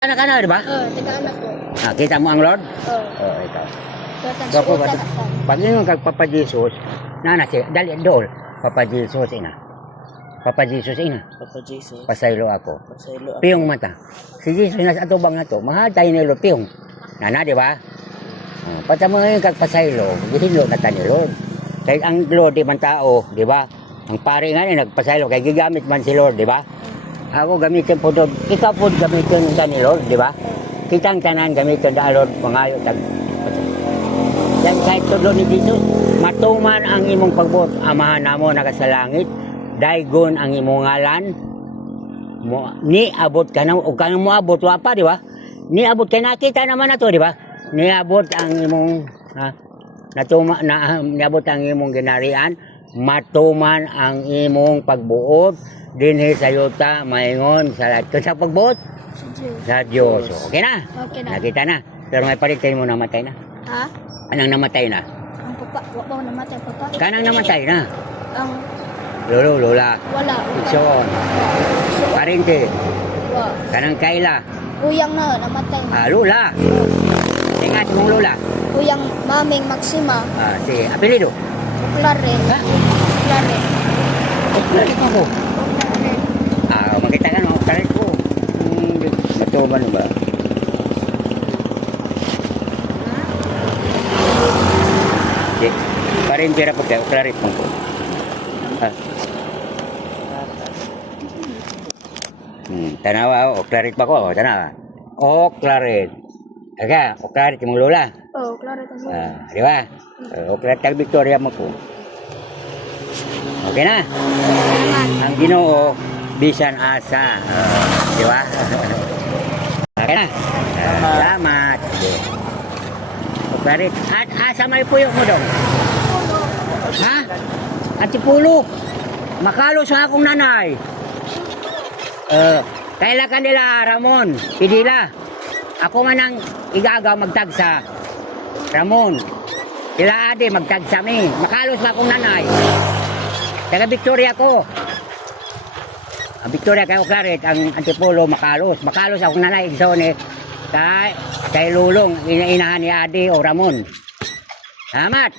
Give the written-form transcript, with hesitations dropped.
Anak-anak, di ba? Taga-anak ko. Kita mo ang Lord? Ikaw. Gwapo ba? Pag yun kag Papa Jesus, dali dool. Papa Jesus ina. Papa Jesus ina. Papa Jesus. Pasaylo ako. Pasaylo ako. Piyong mata. Si Jesus nasa atubang na to. Mahatay nilo piyong. Nana, di ba? Pata mo ngayon kag pasaylo, gihilo na ta ni Lord. Kaya ang Lord di man tao, di ba? Ang pare nga ni nagpasaylo, kaya gigamit man si Lord, di ba? Ako gamitin po doon. Ikaw po gamitin ka ni Lord, di ba? Kitang tanan gamitin da Lord, mangayo tag. Yan kahit tudlo ni Jesus, matuman ang imong pagbuot, amahan namo nakasalangit, daygon ang imong ngalan, ni abot ka na, o ka mo abot, wapa, di ba? Ni abot ka, nakita naman na to, di ba? Ni abot ang imong, niabot ang imong ginarian, matuman ang imong pagbuot, dinhi sa yuta, maingon, sa pagbuot, sa Diyos. Okay na? Okay na. Nakita na. Pero may palitin mo namatay na. Ha? Anong namatay na? Ang papa, wala ko namatay papa. Kanang namatay na. Ang Lolo, lola. wala. Ikson. Parente. Wa. Kanang kaila. Uyang na namatay. Lola. Ingat mong lola. Uyang maming Maxima. Si apelido. Clare. Ha? Clare. Bakit mo ko? Clare. Makita ka no? Kalit ko. Matuman ba? Parente ra po kayo. Klarit mo ko. Tanawa o klarit pa ko. Tanawa. O klarit. Aga, o klarit mong lola. Oh, Clare tayo. Di ba? O klarit ang Victoria mo ko. Okay na? Ang Ginoo bisan asa. Di ba? Okay na? Salamat. O klarit. At asa may puyo mo dong? Ha? Antipulo. Makalo sa akong nanay. Kailan nila Ramon, Pidila. Ako man ang igagaw magtagsa. Ramon. Sila ade magtagsa mi. Makalos sa akong nanay. Taga Victoria ko. Ang Victoria kayo Claret, ang Antipulo makalos. Makalos akong nanay Igzone. Kay Lulong, inahan ni Ade o Ramon. Salamat.